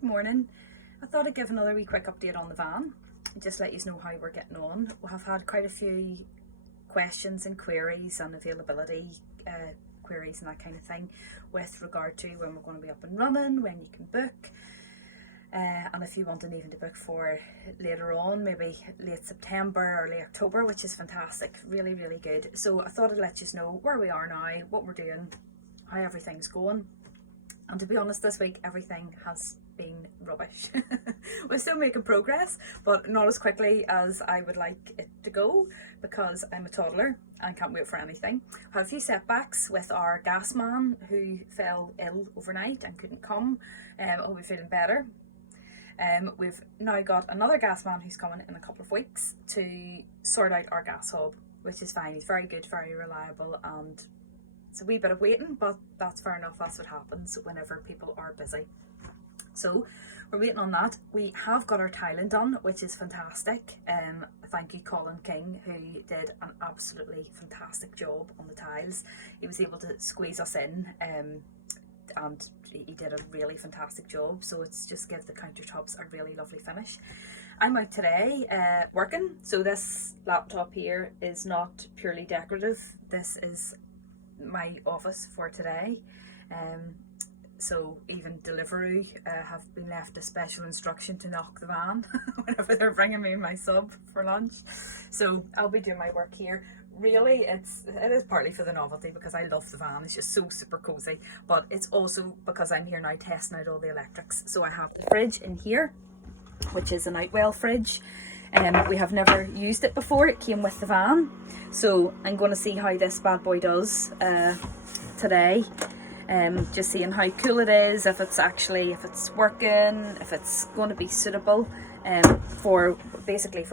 Good morning. I thought I'd give another wee quick update on the van, just let you know how we're getting on. We have had quite a few questions and queries and availability queries and that kind of thing with regard to when we're going to be up and running, when you can book, and if you want even to book for later on, maybe late September or late October, which is fantastic, really good. So I thought I'd let you know where we are now, what we're doing, how everything's going. And to be honest, this week everything has been rubbish. We're still making progress, but not as quickly as I would like it to go, because I'm a toddler and can't wait for anything. I have a few setbacks with our gas man who fell ill overnight and couldn't come. I'll be feeling better. We've now got another gas man who's coming in a couple of weeks to sort out our gas hob, which is fine. He's very good, very reliable, and it's a wee bit of waiting, but that's fair enough. That's what happens whenever people are busy. So we're waiting on that. We have got our tiling done, which is fantastic. Thank you, Colin King, who did an absolutely fantastic job on the tiles. He was able to squeeze us in, and he did a really fantastic job. So it's just give the countertops a really lovely finish. I'm out today working. So this laptop here is not purely decorative. This is my office for today. So even Deliveroo have been left a special instruction to knock the van whenever they're bringing me my sub for lunch. So I'll be doing my work here. Really, it is partly for the novelty, because I love the van. It's just so super cozy, but it's also because I'm here now testing out all the electrics. So I have the fridge in here, which is an Outwell fridge. We have never used it before. It came with the van, so I'm going to see how this bad boy does today. Just seeing how cool it is, if it's working, if it's going to be suitable for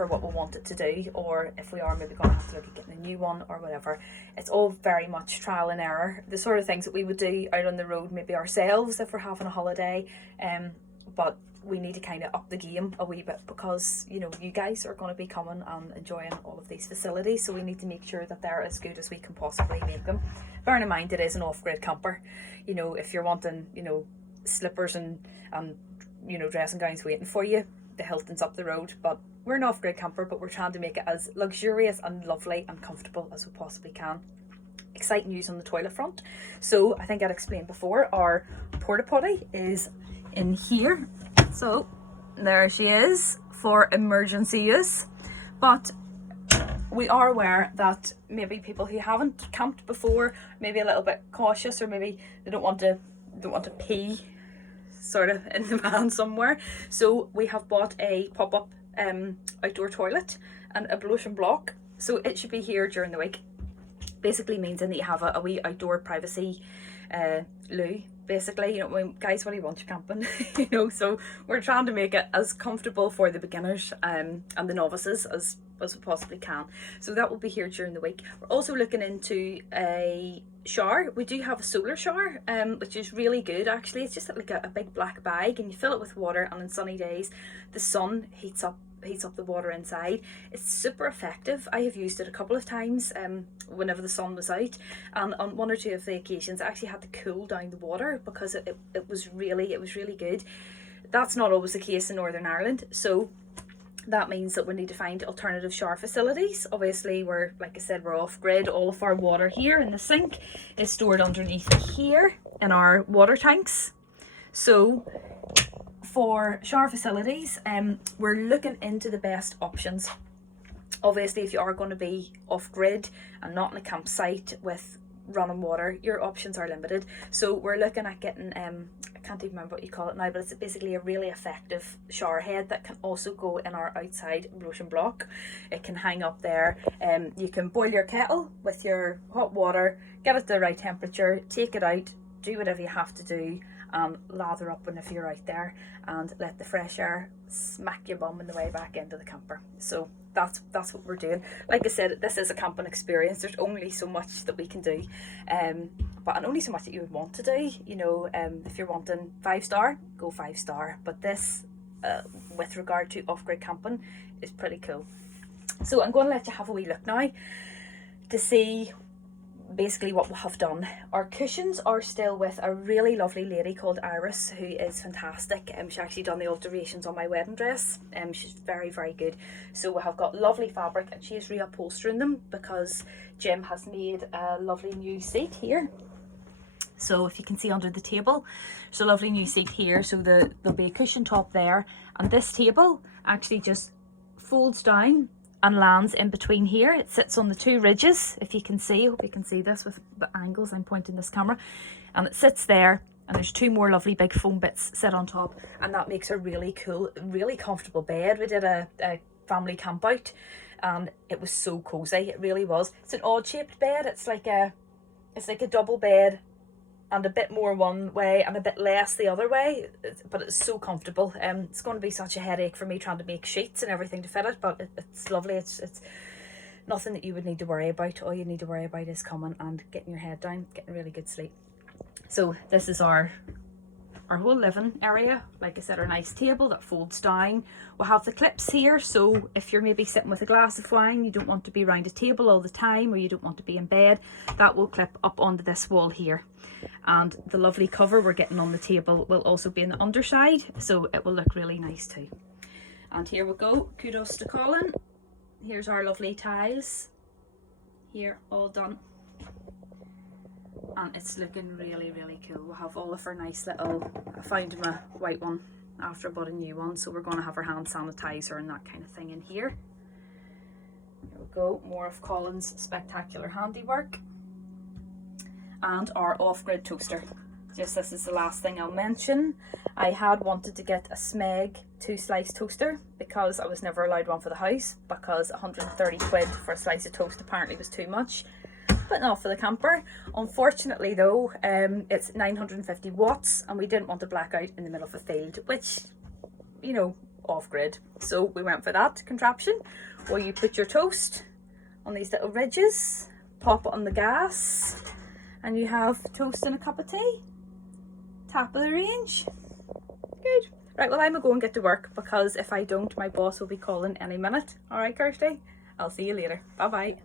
what we want it to do, or if we are maybe going to have to look at getting a new one or whatever. It's all very much trial and error, the sort of things that we would do out on the road maybe ourselves if we're having a holiday, but we need to kind of up the game a wee bit, because you know, you guys are going to be coming and enjoying all of these facilities, so we need to make sure that they're as good as we can possibly make them. Bearing in mind it is an off-grid camper. You know, if you're wanting, you know, slippers and you know, dressing gowns waiting for you, the Hilton's up the road. But we're an off-grid camper, but we're trying to make it as luxurious and lovely and comfortable as we possibly can. Exciting news on the toilet front. So I think I'd explained before, our porta potty is in here. So there she is for emergency use. But we are aware that maybe people who haven't camped before may be a little bit cautious, or maybe they don't want to pee sort of in the van somewhere. So we have bought a pop-up outdoor toilet and a bloating block. So it should be here during the week. Basically means that you have a wee outdoor privacy loo. Basically, you know, guys, what do you want? You're camping, you know. So we're trying to make it as comfortable for the beginners and the novices as we possibly can. So that will be here during the week. We're also looking into a shower. We do have a solar shower, which is really good actually. It's just like a big black bag, and you fill it with water, and on sunny days the sun heats up the water inside. It's super effective. I have used it a couple of times whenever the sun was out, and on one or two of the occasions I actually had to cool down the water, because it was really good. That's not always the case in Northern Ireland, so that means that we need to find alternative shower facilities. Obviously, we're, like I said, we're off grid. All of our water here in the sink is stored underneath here in our water tanks. So for shower facilities, we're looking into the best options. Obviously, if you are going to be off grid and not in a campsite with running water, your options are limited. So we're looking at getting I can't even remember what you call it now, but it's basically a really effective shower head that can also go in our outside bloating block. It can hang up there. You can boil your kettle with your hot water, get it to the right temperature, take it out, do whatever you have to do, and lather up whenever you're out there, and let the fresh air smack your bum on the way back into the camper. So that's what we're doing. Like I said, this is a camping experience. There's only so much that we can do, and only so much that you would want to do. You know, if you're wanting 5-star, go 5-star. But this, with regard to off-grid camping, is pretty cool. So I'm going to let you have a wee look now to see basically what we have done, our cushions are still with a really lovely lady called Iris, who is fantastic. She actually done the alterations on my wedding dress. She's very, very good. So we have got lovely fabric, and she is reupholstering them because Jim has made a lovely new seat here. So if you can see under the table, there's a lovely new seat here. So there'll be a cushion top there, and this table actually just folds down and lands in between here. It sits on the two ridges, if you can see. I hope you can see this with the angles I'm pointing this camera. And it sits there, and there's two more lovely big foam bits sit on top, and that makes a really cool, really comfortable bed. We did a family camp out, and it was so cozy. It really was. It's an odd shaped bed. It's like a double bed, and a bit more one way and a bit less the other way, but it's so comfortable. It's going to be such a headache for me trying to make sheets and everything to fit it, but it's lovely. It's nothing that you would need to worry about. All you need to worry about is coming and getting your head down, getting really good sleep. So this is our whole living area. Like I said, our nice table that folds down. We'll have the clips here, so if you're maybe sitting with a glass of wine, you don't want to be around a table all the time, or you don't want to be in bed, that will clip up onto this wall here. And the lovely cover we're getting on the table will also be in the underside, so it will look really nice too. And here we go, kudos to Colin. Here's our lovely tiles here, all done. And it's looking really, really cool. We'll have all of our nice little, I found my white one after I bought a new one, so we're going to have our hand sanitizer and that kind of thing in here. Here we go, more of Colin's spectacular handiwork. And our off-grid toaster. Just this is the last thing I'll mention. I had wanted to get a Smeg 2-slice toaster because I was never allowed one for the house, because 130 quid for a slice of toast apparently was too much. But not for the camper. Unfortunately though, it's 950 watts, and we didn't want to black out in the middle of a field, which, you know, off-grid. So we went for that contraption where you put your toast on these little ridges, pop it on the gas, and you have toast and a cup of tea. Top of the range. Good. Right, well, I'm going to go and get to work, because if I don't, my boss will be calling any minute. All right, Kirsty? I'll see you later. Bye-bye.